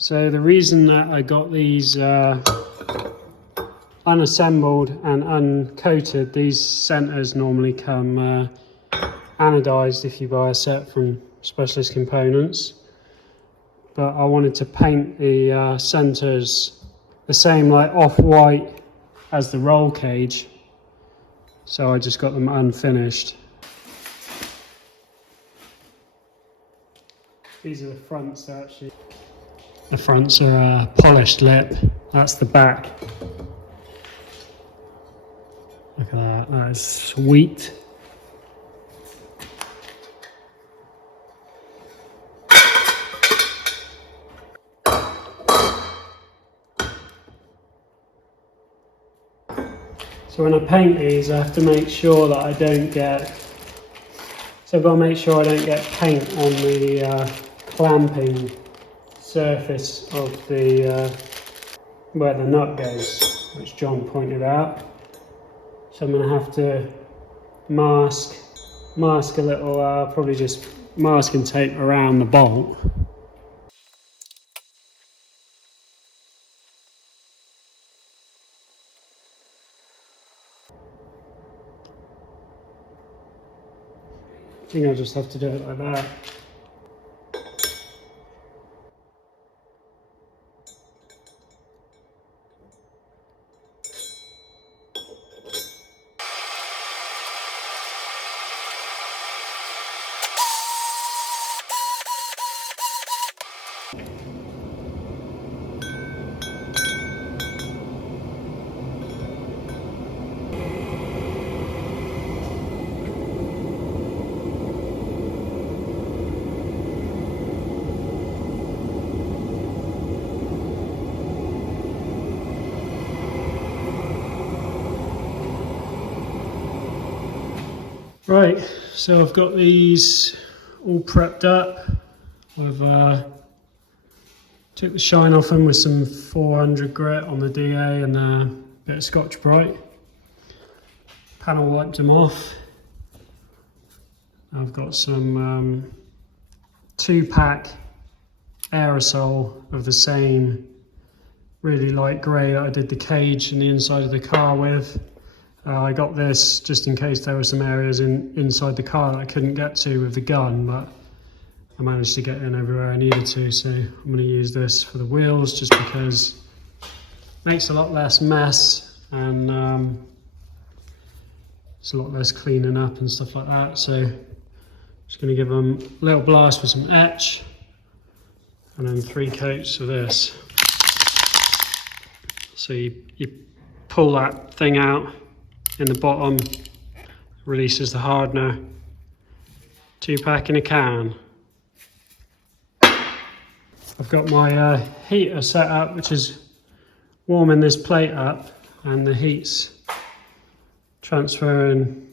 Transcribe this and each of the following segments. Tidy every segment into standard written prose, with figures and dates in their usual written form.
So the reason that I got these unassembled and uncoated, these centres normally come anodised if you buy a set from Specialist Components. But I wanted to paint the centres the same, like off-white as the roll cage. So I just got them unfinished. These are the fronts actually. The fronts are polished lip, that's the back. Look at that, that is sweet. So when I paint these, I have to make sure that I don't get, so I've got to make sure I don't get paint on the clamping surface of the where the nut goes, which John pointed out. So I'm going to have to mask a little, probably just masking tape around the bolt. I think I'll just have to do it like that. Right, so I've got these all prepped up. I've took the shine off them with some 400 grit on the DA and a bit of Scotch-Brite. Panel wiped them off. I've got some 2-pack Aerosol of the same really light grey that I did the cage and the inside of the car with. I got this just in case there were some areas inside the car that I couldn't get to with the gun, but I managed to get in everywhere I needed to, so I'm going to use this for the wheels just because it makes a lot less mess and it's a lot less cleaning up and stuff like that. So just going to give them a little blast with some etch and then 3 coats of this. So you pull that thing out in the bottom, releases the hardener. 2-pack in a can. I've got my heater set up, which is warming this plate up, and the heat's transferring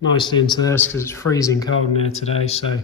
nicely into this because it's freezing cold in here today. So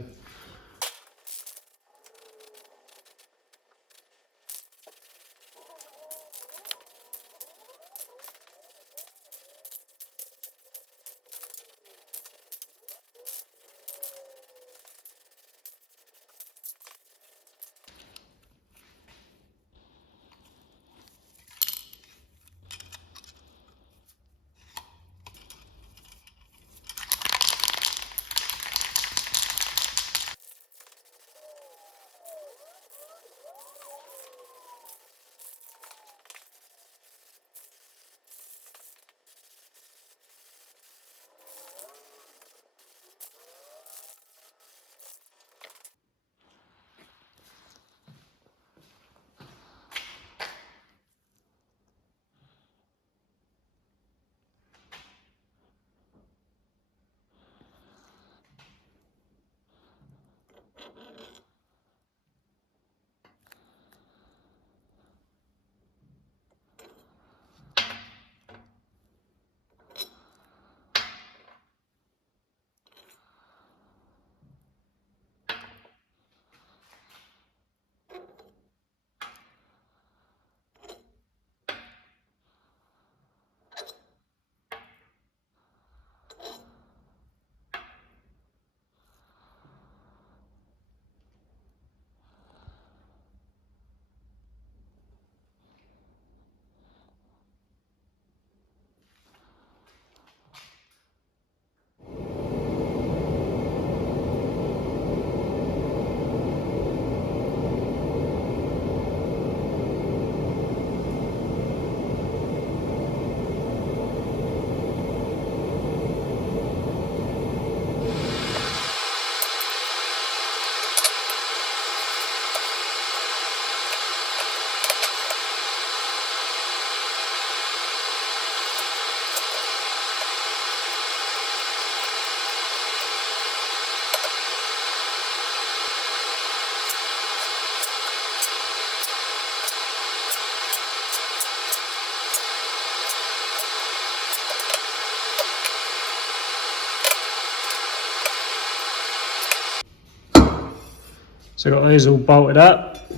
So got those all bolted up.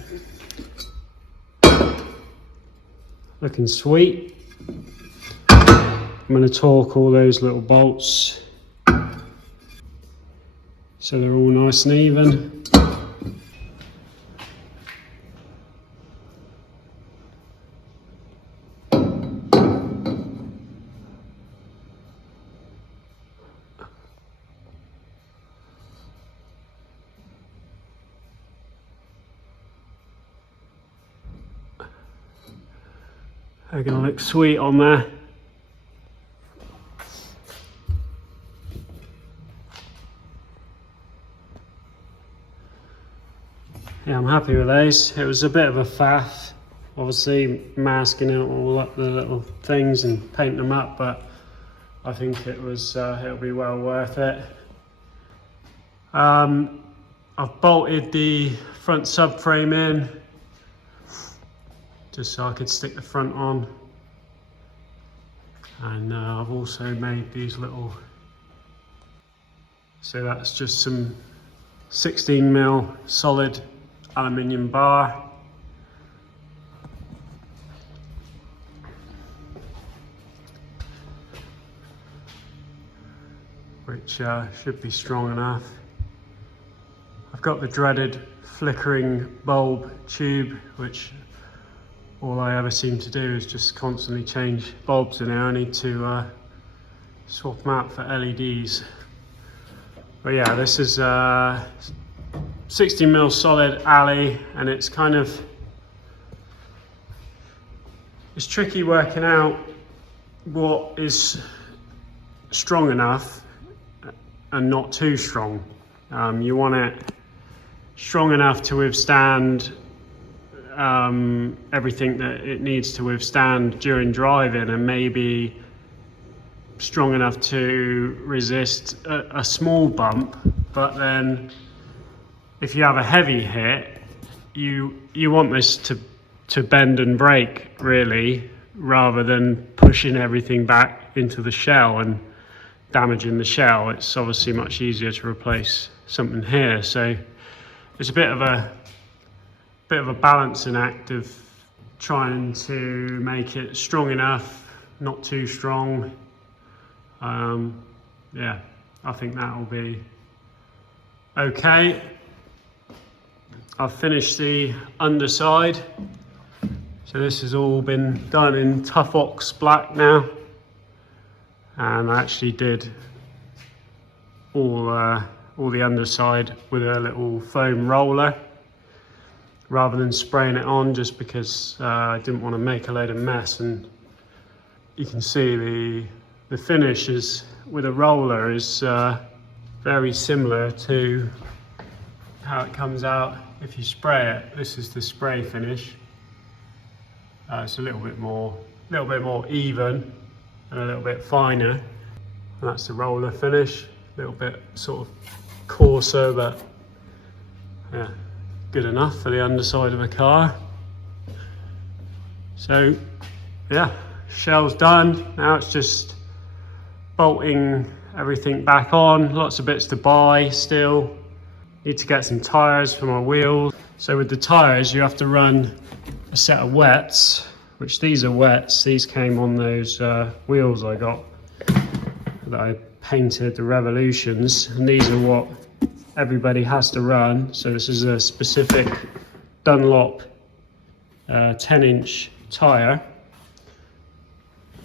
Looking sweet. I'm going to torque all those little bolts so they're all nice and even. They're going to look sweet on there. Yeah, I'm happy with those. It was a bit of a faff, obviously masking out all up the little things and painting them up, but I think it'll be well worth it. I've bolted the front subframe in just so I could stick the front on, and I've also made these little, so that's just some 16mm solid aluminium bar. Which should be strong enough. I've got the dreaded flickering bulb tube, which all I ever seem to do is just constantly change bulbs in there. I need to swap them out for LEDs. But yeah, this is 16mm solid alley, and it's tricky working out what is strong enough and not too strong. You want it strong enough to withstand everything that it needs to withstand during driving, and maybe strong enough to resist a small bump. But then if you have a heavy hit, you want this to bend and break, really, rather than pushing everything back into the shell and damaging the shell. It's obviously much easier to replace something here. So it's a bit of a balancing act of trying to make it strong enough, not too strong. Yeah, I think that will be okay. I've finished the underside, so this has all been done in Tough Ox Black now, and I actually did all the underside with a little foam roller rather than spraying it on, just because I didn't want to make a load of mess. And you can see the finish is with a roller is very similar to how it comes out if you spray it. This is the spray finish. It's a little bit more even and a little bit finer. And that's the roller finish. A little bit sort of coarser, but yeah, good enough for the underside of a car. So yeah, shell's done. Now it's just bolting everything back on. Lots of bits to buy still. Need to get some tires for my wheels. So with the tires, you have to run a set of wets, which these are wets. These came on those wheels I got that I painted, the Revolutions, and these are what everybody has to run. So this is a specific Dunlop 10-inch tire.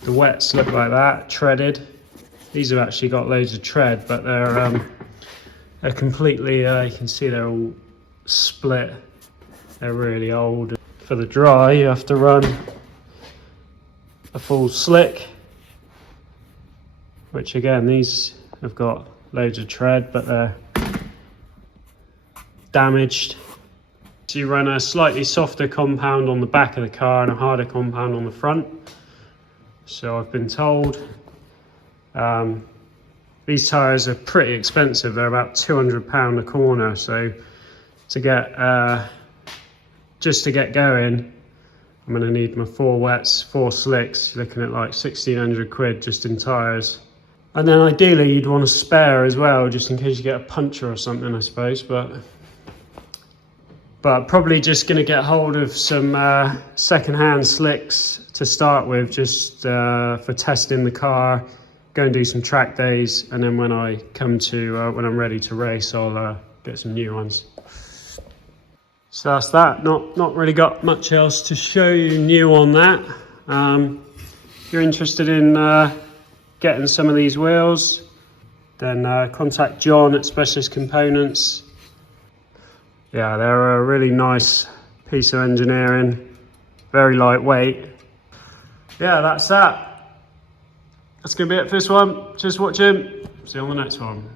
The wets look like that, treaded. These have actually got loads of tread, but they're completely, you can see they're all split. They're really old. For the dry, you have to run a full slick, which again, these have got loads of tread, but they're damaged. So you run a slightly softer compound on the back of the car and a harder compound on the front. So I've been told. These tyres are pretty expensive. They're about £200 a corner. So to get just to get going, I'm going to need my 4 wets, 4 slicks, looking at like 1,600 quid just in tyres. And then ideally you'd want a spare as well, just in case you get a puncture or something, I suppose. But But probably just going to get hold of some second-hand slicks to start with, just for testing the car, go and do some track days, and then when I come to, when I'm ready to race, I'll get some new ones. So that's that. Not really got much else to show you new on that. If you're interested in getting some of these wheels, then contact John at Specialist Components. Yeah, they're a really nice piece of engineering, very lightweight. Yeah, that's that. That's going to be it for this one. Cheers for watching. See you on the next one.